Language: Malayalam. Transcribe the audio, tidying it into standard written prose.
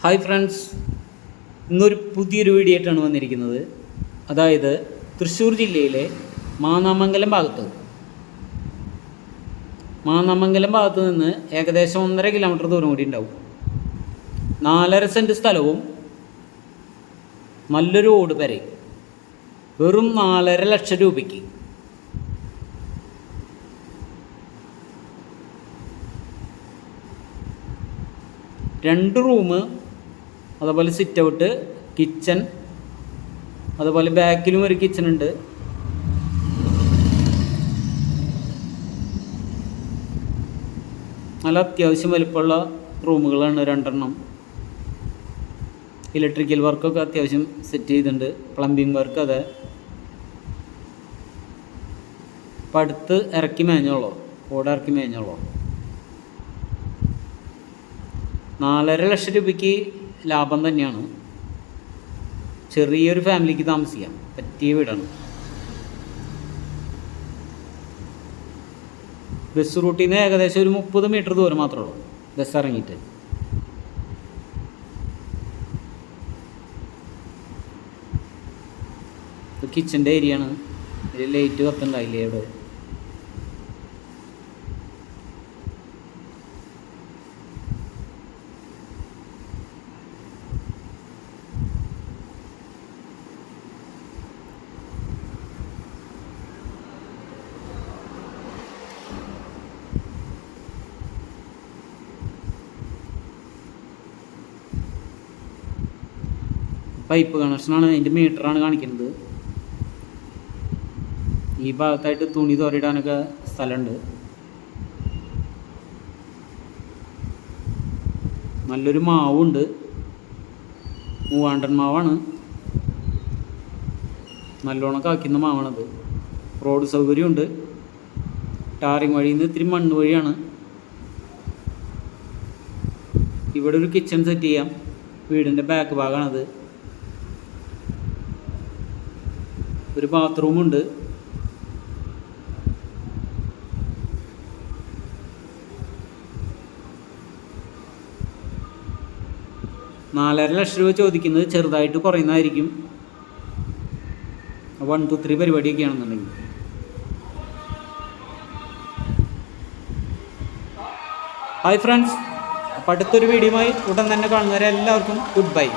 ഹായ് ഫ്രണ്ട്സ്, ഇന്നൊരു പുതിയൊരു വീഡിയോ ആയിട്ടാണ് വന്നിരിക്കുന്നത്. അതായത് തൃശ്ശൂർ ജില്ലയിലെ മാന്നാമംഗലം ഭാഗത്ത് നിന്ന് ഏകദേശം 1.5 കിലോമീറ്റർ ദൂരം കൂടി ഉണ്ടാവും. 4.5 സെൻറ്റ് സ്ഥലവും നല്ലൊരു ഓട് പെരയും വെറും 4.5 ലക്ഷം രൂപയ്ക്ക്. രണ്ട് റൂം, അതുപോലെ സിറ്റ് ഔട്ട്, കിച്ചൺ, അതുപോലെ ബാക്കിലും ഒരു കിച്ചൺ ഉണ്ട്. നല്ല അത്യാവശ്യം വലിപ്പമുള്ള റൂമുകളാണ് 2 എണ്ണം. ഇലക്ട്രിക്കൽ വർക്കൊക്കെ അത്യാവശ്യം സെറ്റ് ചെയ്തിട്ടുണ്ട്. പ്ലംബിംഗ് വർക്ക് അതെ. അപ്പം അടുത്ത് ഇറക്കി മേഞ്ഞോളൂ, ഓടെ ഇറക്കി മേഞ്ഞോളൂ. 4.5 ലക്ഷം രൂപയ്ക്ക് ലാഭം തന്നെയാണ്. ചെറിയൊരു ഫാമിലിക്ക് താമസിക്കാം പറ്റിയ വീടാണ്. ബസ് റൂട്ടിൽ നിന്ന് ഏകദേശം ഒരു 30 മീറ്റർ ദൂരം മാത്രമേ ഉള്ളൂ ബസ് ഇറങ്ങിയിട്ട്. ഇത് കിച്ചൻ്റെ ഏരിയ ആണ്. ഇതിൽ ലൈറ്റ് കത്തുണ്ടായില്ലേ ഇവിടെ? പൈപ്പ് കണക്ഷനാണ്, അതിൻ്റെ മീറ്ററാണ് കാണിക്കുന്നത്. ഈ ഭാഗത്തായിട്ട് തുണി തോരയിടാനൊക്കെ സ്ഥലമുണ്ട്. നല്ലൊരു മാവുണ്ട്, മൂവാണ്ടൻ മാവാണ്. നല്ലോണം കായ്ക്കുന്ന മാവാണത്. റോഡ് സൗകര്യമുണ്ട്. ടാറിങ് വഴിയിൽ നിന്ന് ഇത്തിരി മണ്ണ് വഴിയാണ്. ഇവിടെ ഒരു കിച്ചൺ സെറ്റ് ചെയ്യാം. വീടിൻ്റെ ബാക്ക് ഭാഗമാണത്. ഒരു ബാത്റൂമുണ്ട്. നാലര ലക്ഷം രൂപ ചോദിക്കുന്നത്. ചെറുതായിട്ട് കുറയുന്നതായിരിക്കും. 1 to 3 പരിപാടിയൊക്കെ ആണെന്നുണ്ടെങ്കിൽ. ഹായ് ഫ്രണ്ട്സ്, അപ്പം അടുത്തൊരു വീഡിയോയുമായി ഉടൻ തന്നെ കാണുന്നവരെ എല്ലാവർക്കും ഗുഡ് ബൈ.